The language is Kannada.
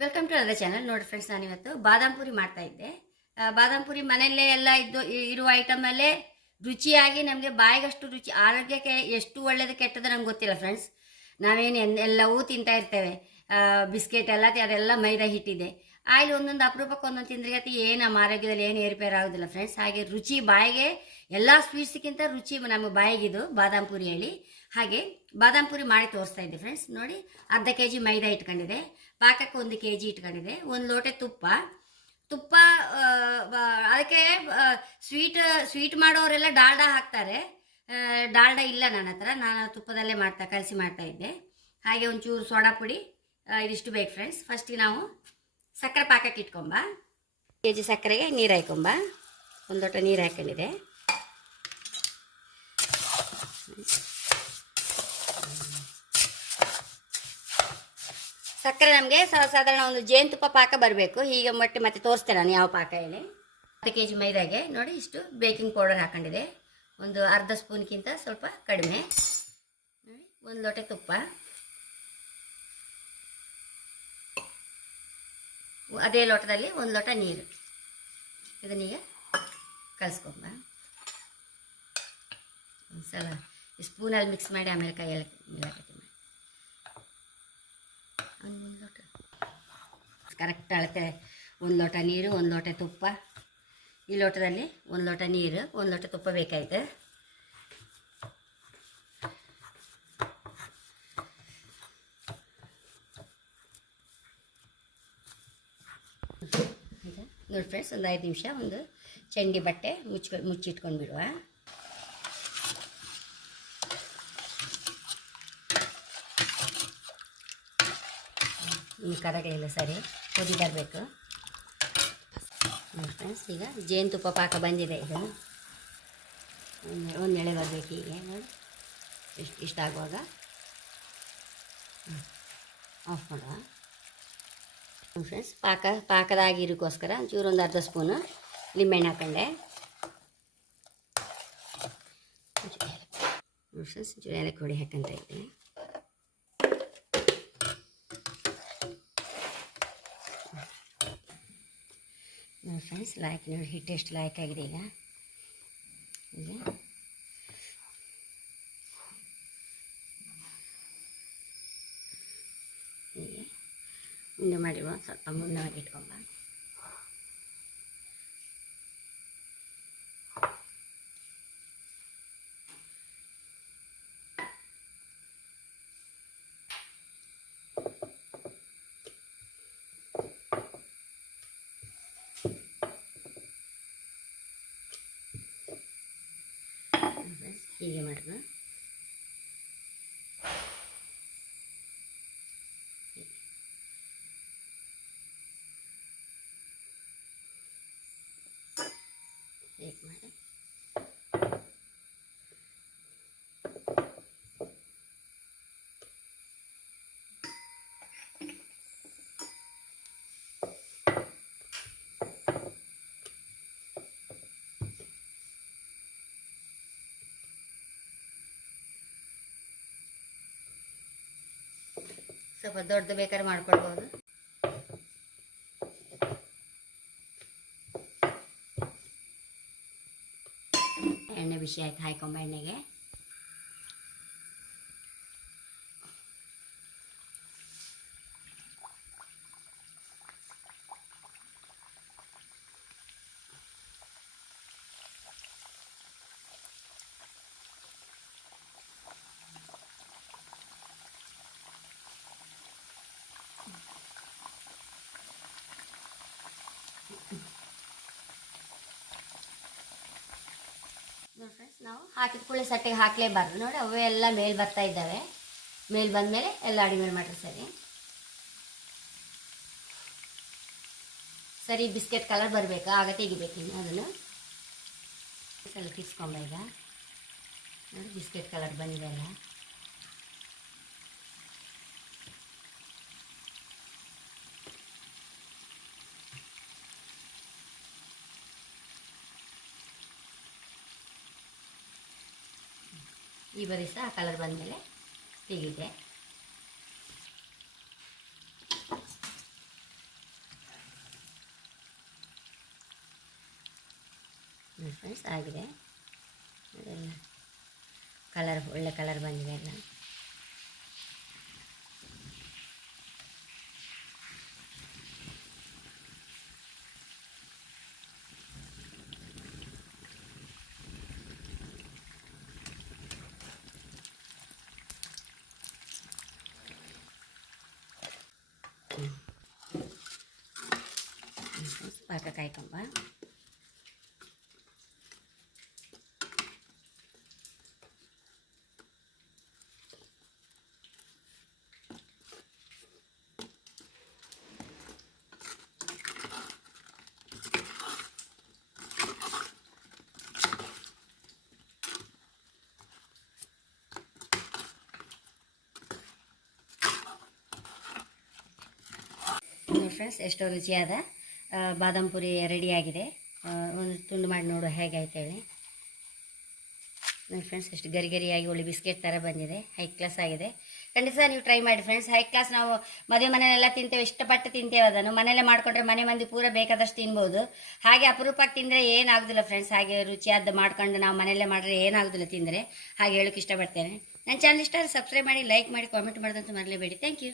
ವೆಲ್ಕಮ್ ಟು ಅದರ್ ಚಾನಲ್ ನೋಡಿ ಫ್ರೆಂಡ್ಸ್ ನಾನಿವತ್ತು ಬಾದಾಮ್ ಪುರಿ ಮಾಡ್ತಾ ಇದ್ದೆ. ಬಾದಾಮ್ ಪುರಿ ಮನೆಯಲ್ಲೇ ಎಲ್ಲ ಇದ್ದು ಇರುವ ಐಟಮಲ್ಲೇ ರುಚಿಯಾಗಿ ನಮಗೆ ಬಾಯಿಗಷ್ಟು ರುಚಿ, ಆರೋಗ್ಯಕ್ಕೆ ಎಷ್ಟು ಒಳ್ಳೇದು, ಕೆಟ್ಟದ್ದು ನಮ್ಗೆ ಗೊತ್ತಿಲ್ಲ ಫ್ರೆಂಡ್ಸ್ ನಾವೇನು ಎಲ್ಲವೂ ತಿಂತಾ ಇರ್ತೇವೆ. ಬಿಸ್ಕೆಟ್ ಎಲ್ಲ, ಅದೆಲ್ಲ ಮೈದಾ ಹಿಟ್ಟಿದೆ ಆಯಿಲ್ ಒಂದೊಂದು ಅಪರೂಪಕ್ಕೆ ಒಂದೊಂದು ತಿಂದ್ರಿಗತ್ತೆ ಏನು ನಮ್ಮ ಆರೋಗ್ಯದಲ್ಲಿ ಏನು ಏರ್ಪೇರ್ ಆಗೋದಿಲ್ಲ ಫ್ರೆಂಡ್ಸ್ ಹಾಗೆ ರುಚಿ ಬಾಯಿಗೆ ಎಲ್ಲ ಸ್ವೀಟ್ಸ್ಗಿಂತ ರುಚಿ ನಮ್ಮ ಬಾಯಿಗಿದು ಬಾದಾಮ್ ಪುರಿ ಹೇಳಿ. ಹಾಗೆ ಬಾದಾಮ್ ಪುರಿ ಮಾಡಿ ತೋರಿಸ್ತಾ ಇದ್ದೆ ಫ್ರೆಂಡ್ಸ್ ನೋಡಿ, ಅರ್ಧ ಕೆ ಜಿ ಮೈದಾ ಇಟ್ಕೊಂಡಿದೆ ಪಾಕಕ್ಕೆ ಒಂದು ಕೆ ಜಿ ಇಟ್ಕೊಂಡಿದೆ ಒಂದು ಲೋಟೆ ತುಪ್ಪ. ತುಪ್ಪ ಅದಕ್ಕೆ ಸ್ವೀಟ್ ಸ್ವೀಟ್ ಮಾಡೋರೆಲ್ಲ ಡಾಲ್ಡಾ ಹಾಕ್ತಾರೆ. ಡಾಲ್ಡ ಇಲ್ಲ ನನ್ನ ಹತ್ರ. ನಾನು ತುಪ್ಪದಲ್ಲೇ ಮಾಡ್ತಾ, ಕಲಸಿ ಮಾಡ್ತಾ ಇದ್ದೆ. ಹಾಗೆ ಒಂಚೂರು ಸೋಡಾ ಪುಡಿ ಇದಿಷ್ಟು ಬೇಕು ಫ್ರೆಂಡ್ಸ್ ಫಸ್ಟಿಗೆ ನಾವು ಸಕ್ಕರೆ ಪಾಕಕ್ಕೆ ಇಟ್ಕೊಂಬ. ಕೆ ಜಿ ಸಕ್ಕರೆಗೆ ನೀರು ಹಾಕೊಂಬ ಒಂದು ಲೋಟ ನೀರು ಹಾಕೊಂಡಿದೆ. ಸಕ್ಕರೆ ನಮಗೆ ಸಾಧಾರಣ ಒಂದು ಜೇನುತುಪ್ಪ ಪಾಕ ಬರಬೇಕು. ಈಗ ಮೊಟ್ಟೆ ಮತ್ತೆ ತೋರಿಸ್ತೇನೆ ನಾನು ಯಾವ ಪಾಕ ಹೇಳಿ. ಹತ್ತು ಕೆ ಜಿ ಮೈದಾಗೆ ನೋಡಿ ಇಷ್ಟು ಬೇಕಿಂಗ್ ಪೌಡರ್ ಹಾಕೊಂಡಿದೆ. ಒಂದು ಅರ್ಧ ಸ್ಪೂನ್ಗಿಂತ ಸ್ವಲ್ಪ ಕಡಿಮೆ. ಒಂದು ಲೋಟೆ ತುಪ್ಪ. ಅದೇ ಲೋಟದಲ್ಲಿ ಒಂದು ಲೋಟ ನೀರು. ಇದನ್ನೀಗ ಕಲಿಸ್ಕೊಂಬ ಒಂದು ಸಲ ಸ್ಪೂನಲ್ಲಿ ಮಿಕ್ಸ್ ಮಾಡಿ ಆಮೇಲೆ ಕೈಯಲ್ಲಿ ಮಾಡಿ. ಒಂದು ಲೋಟ. ಕರೆಕ್ಟ್ ಅಳತೆ. ಒಂದು ಲೋಟ ನೀರು, ಒಂದು ಲೋಟ ತುಪ್ಪ. ಈ ಲೋಟದಲ್ಲಿ ಒಂದು ಲೋಟ ನೀರು, ಒಂದು ಲೋಟ ತುಪ್ಪ ಬೇಕಾಯ್ತು ಈಗ ನೋಡಿ ಫ್ರೆಂಡ್ಸ್ ಒಂದು ಐದು ನಿಮಿಷ ಒಂದು ಚಂಡಿ ಬಟ್ಟೆ ಮುಚ್ಕೊ ಮುಚ್ಚಿಟ್ಕೊಂಡು ಬಿಡುವ ಕರಗಲಿಲ್ಲ ಸರಿ ಕುದಿ ಬರಬೇಕು. ನೋಡಿ ಫ್ರೆಂಡ್ಸ್ ಈಗ ಜೇನುತುಪ್ಪ ಪಾಕ ಬಂದಿದೆ ಇದು ಒಂದು ಎಳೆ ಬರಬೇಕು ಹೀಗೆ, ನೋಡಿ. ಇಷ್ಟು, ಇಷ್ಟ ಆಗುವಾಗ. ಆಫ್ ಮಾಡುವ. ಫ್ರೆಂಡ್ಸ್ ಪಾಕ, ಪಾಕದಾಗಿರೋಕ್ಕೋಸ್ಕರ ಒಂಚೂರು ಒಂದು ಅರ್ಧ ಸ್ಪೂನು ಲಿಂಬೆಹಣ್ಣು ಹಾಕೊಂಡೆ ಫ್ರೆಂಡ್ಸ್ ಒಂಚೂರು ಹೊಡಿ ಹಾಕೊಂತ ಇದ್ದೀನಿ. ನೋಡಿ ಫ್ರೆಂಡ್ಸ್ ಲಾಯ್ಕ್ ನೋಡಿ ಹಿಟ್ಟು ಎಷ್ಟು ಲಾಯ್ಕ್ ಆಗಿದೆ ಈಗ? ಈಗ ಹೀಗೆ ಉಂಡೆ ಮಾಡಿರುವ ಸ್ವಲ್ಪ ಮುನ್ನವಾಗಿ ಇಟ್ಕೊಂಬ ಹೀಗೆ ಮಾಡುವ ಹೀಗೆ ಮಾಡಿ ಸ್ವಲ್ಪ ದೊಡ್ಡದು ಬೇಕಾದ್ರೆ ಮಾಡ್ಕೊಳ್ಬೋದು ಎಣ್ಣೆ ಬಿಸಿ ಆಯ್ತು ಹಾಕೊಂಬ ಎಣ್ಣೆಗೆ ನೋಡಿ ಫ್ರೆಂಡ್ಸ್ ನಾವು ಹಾಕಿದ ಕೂಡಲೇ ಸಟ್ಟೆಗೆ ಹಾಕಲೇಬಾರ್ದು. ನೋಡಿ ಅವೇ ಎಲ್ಲ ಮೇಲೆ ಬರ್ತಾ ಇದ್ದಾವೆ. ಮೇಲೆ ಬಂದಮೇಲೆ ಎಲ್ಲ ಅಡಿಗೆ ಮಾಡಿರಿ ಸರಿ. ಸರಿ, ಬಿಸ್ಕೆಟ್ ಕಲರ್ ಬರಬೇಕು? ಆಗ ತೆಗಿಬೇಕು ಅದನ್ನು. ಸ್ವಲ್ಪ ಈಗ. ನೋಡಿ, ಬಿಸ್ಕೆಟ್ ಕಲರ್ ಬಂದಿದೆ ಈ ಬರಿ ಸಹ ಆ ಕಲರ್ ಬಂದಮೇಲೆ ತೆಗಿದೆ. ಫ್ರೆಂಡ್ಸ್ ಆಗಿದೆ. ಅದೆಲ್ಲ ಕಲರ್ ಒಳ್ಳೆ ಕಲರ್ ಬಂದಿದೆ ಎಲ್ಲ. ಪಾಕ ಕಾಯ್ಕೊಂಬ ನೋಡಿ ಫ್ರೆಂಡ್ಸ್ ಎಷ್ಟೋ ರುಚಿಯಾದ ಬಾದಾಮ್ ಪುರಿ ರೆಡಿಯಾಗಿದೆ ಒಂದು ತುಂಡು ಮಾಡಿ ನೋಡು ಹೇಗಾಯ್ತು ಹೇಳಿ. ನೋಡಿ ಫ್ರೆಂಡ್ಸ್ ಎಷ್ಟು ಗರಿ ಗರಿಯಾಗಿ ಒಳ್ಳೆ ಬಿಸ್ಕೆಟ್ ಥರ ಬಂದಿದೆ. ಹೈ ಕ್ಲಾಸ್ ಆಗಿದೆ. ಖಂಡಿತ ನೀವು ಟ್ರೈ ಮಾಡಿ ಫ್ರೆಂಡ್ಸ್ ಹೈ ಕ್ಲಾಸ್ ನಾವು ಮದುವೆ ಮನೆಯಲ್ಲೆಲ್ಲ ತಿಂತೇವೆ, ಇಷ್ಟಪಟ್ಟು ತಿಂತೇವೆ ಅದನ್ನು. ಮನೆಯಲ್ಲೇ ಮಾಡಿಕೊಂಡ್ರೆ ಮನೆ ಮಂದಿ ಪೂರ ಬೇಕಾದಷ್ಟು ತಿನ್ಬೋದು. ಹಾಗೆ ಅಪರೂಪಕ್ಕೆ ತಿಂದರೆ ಏನಾಗೋದಿಲ್ಲ ಫ್ರೆಂಡ್ಸ್ ಹಾಗೆ ರುಚಿಯಾದ ಮಾಡ್ಕೊಂಡು ನಾವು ಮನೆಯಲ್ಲೇ ಮಾಡಿದ್ರೆ ಏನಾಗೋದಿಲ್ಲ ತಿಂದರೆ. ಹಾಗೆ ಹೇಳೋಕ್ಕೆ ಇಷ್ಟಪಡ್ತೇನೆ. ನನ್ನ ಚಾನಲ್ ಇಷ್ಟ ಸಬ್ಸ್ಕ್ರೈಬ್ ಮಾಡಿ ಲೈಕ್ ಮಾಡಿ ಕಾಮೆಂಟ್ ಮಾಡೋದಂತೂ ಮರಲೇಬೇಡಿ. Thank you